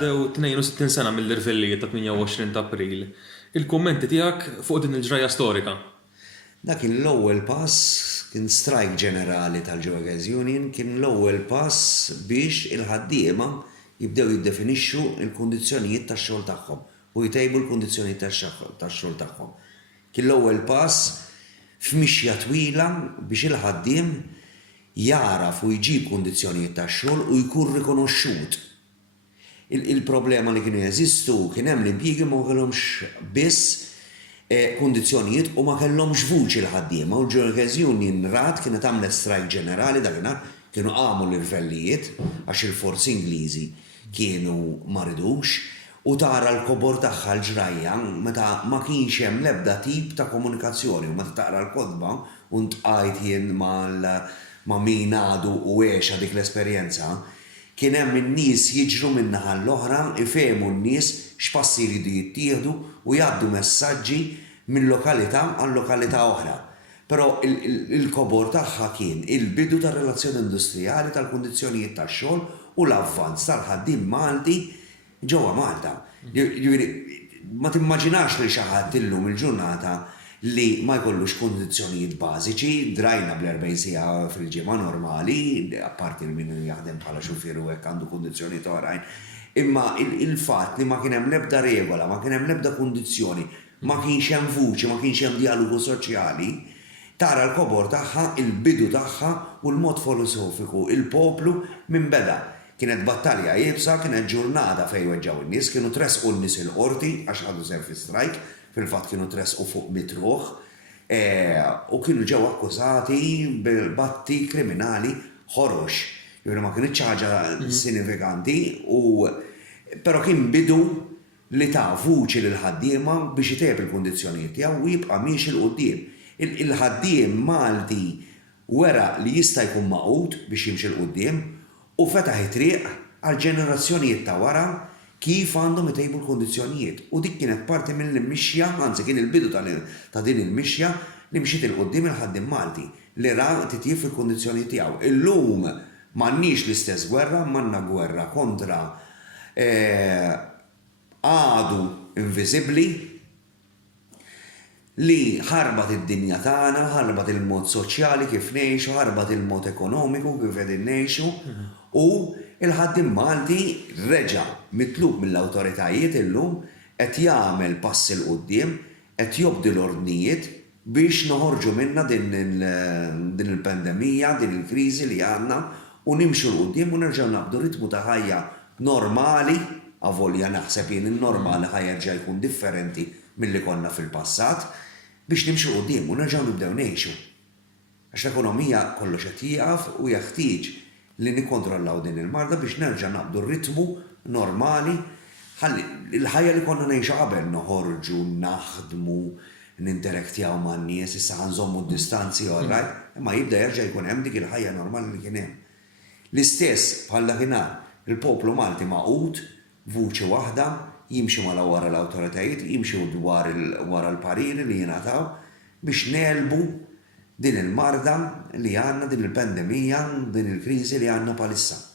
għaddew 62 sena mill-irvellijiet ta' 28 ta' April. Il-kummenti tiegħek fuq din il-ġraja storika. Dak kien l-ewwel pass, kien strike ġenerali tal-Workers Union, kien l-ewwel pass biex il-ħaddiema jibdew jiddefinixxu l-kundizzjonijiet tax-xogħol tagħhom u jtejbu l-kundizzjonijiet tax-xogħol tagħhom. Kien l-ewwel pass f'mixja twila biex il-ħaddiem jaraf u jġib kundizzjonijiet tax-xogħol u jkun rikonoxxut. Il-problema li kienu jeżistu kien hemm l-impjiegi ma kellhomx biss kundizzjonijiet u ma kellhomx vuċi l-ħaddiema u l-Workers Union rat kienet għamlet strajk ġenerali dakinhar kienu qamu l-irvellijiet għax il-forzi Ingliżi kienu ma ridux u tara l-kobor tagħha l-ġrajja meta ma kienx hemm l-ebda tip ta' komunikazzjoni u meta taqra l-kotba u ntqajt jien ma' min għadu u għexa dik l-esperjenza kien hemm in-nies jiġru min-naħa l-oħra ifehmu n-nies x'passi jridu jittieħdu u jgħaddu messaġġi minn lokalità għal lokalità oħra. Però il-kobor tagħha kien il-bidu tar-relazzjoni industrijali tal-kundizzjonijiet tax-xogħol u l-avvanz tal-ħaddiem Malti ġewwa Malta. Ma timmaġinax li xi ħadd illum il-ġurnata li ma jkollux kundizzjonijiet bażiċi, drajna bl-40 siegħa fil-ġimgħa normali, apparti min jaħdem bħala xufier u hekk għandu kundizzjonijiet oħrajn. Imma il-fatt li ma kien hemm l-ebda regola, ma kien hemm l-ebda kundizzjoni, ma kienx hemm vuċi, ma kienx hemm dialogu soċjali, tara l-kobor tagħha, il-bidu tagħha u l-mod filosofiku, il-poplu minn beda. Kienet battalja jibsa, kienet ġurnata fejn weġġaw in-nies, kienu tresqu n-nies il-qorti għax ħadu sew fi strajk, fil-fatt kienu tresqu fuq mitruħ u kienu ġew akkużati bil-batti kriminali ħorox. Jura ma kienx ħaġa sinifikanti però kien bidu li ta' vuċi lil ħaddiema biex itejb il-kundizzjonijiet tiegħu u jibqa' miex il-qudiem. Il-ħaddiem Malti wera li jista' jkun maqut biex jimxi l-qudiem u fetaħ it-triq għal ġenerazzjonijiet ta' wara kif għandhom itejbu l-kundizzjonijiet. U dik kienet parti mill-mixja, anzi kien il-bidu ta' din il-mixja li mxiet il-qudiem il-ħaddiem Malti li ra titjib fil-kundizzjonijiet tiegħu. Illum m'għandniex l-istess gwerra, m'għandna gwerra kontra għadu invisibli li ħarbat id-dinja tagħna, ħarbat il-mod soċjali kif ngħixu, ħarbat il-mod ekonomiku kif qegħdin ngħixu u il-ħaddiem Malti reġa' mitlub mill-awtoritajiet illum qed jagħmel pass il qudiem qed jobdi l-ordnijiet biex noħorġu minnha din il-pandemija, din il-kriżi li għandna u nimxu l-qudiem u nerġgħu naqbdu ritmu ta' ħajja normali, avolja naħseb jien il-normali ħajja jkun differenti milli konna fil-passat, biex nimxu l-qudiem u nerġgħu nibdew ngħixu. Għax l-ekonomija kollox qed jieqaf u jeħtieġ li nikkontrollaw din il-marda biex nerġa' naqbdu r-ritmu normali ħalli il-ħajja li konna ngħixu qabel noħorġu, naħdmu, ninteraktjaw man nies, issa ħanżommu d-distanzi imma jibda jerġa' jkun hemm dik il-ħajja normali li kien hemm. L-istess bħal dakinhar il-poplu Malti maqut, vuċi waħda, jimxu mala wara l-awtoritajiet, jimxu wara l-pariri li jingħataw biex nelbu din il-marda li għandna, din il-pandemija, din il-kriżi li għandna bħalissa.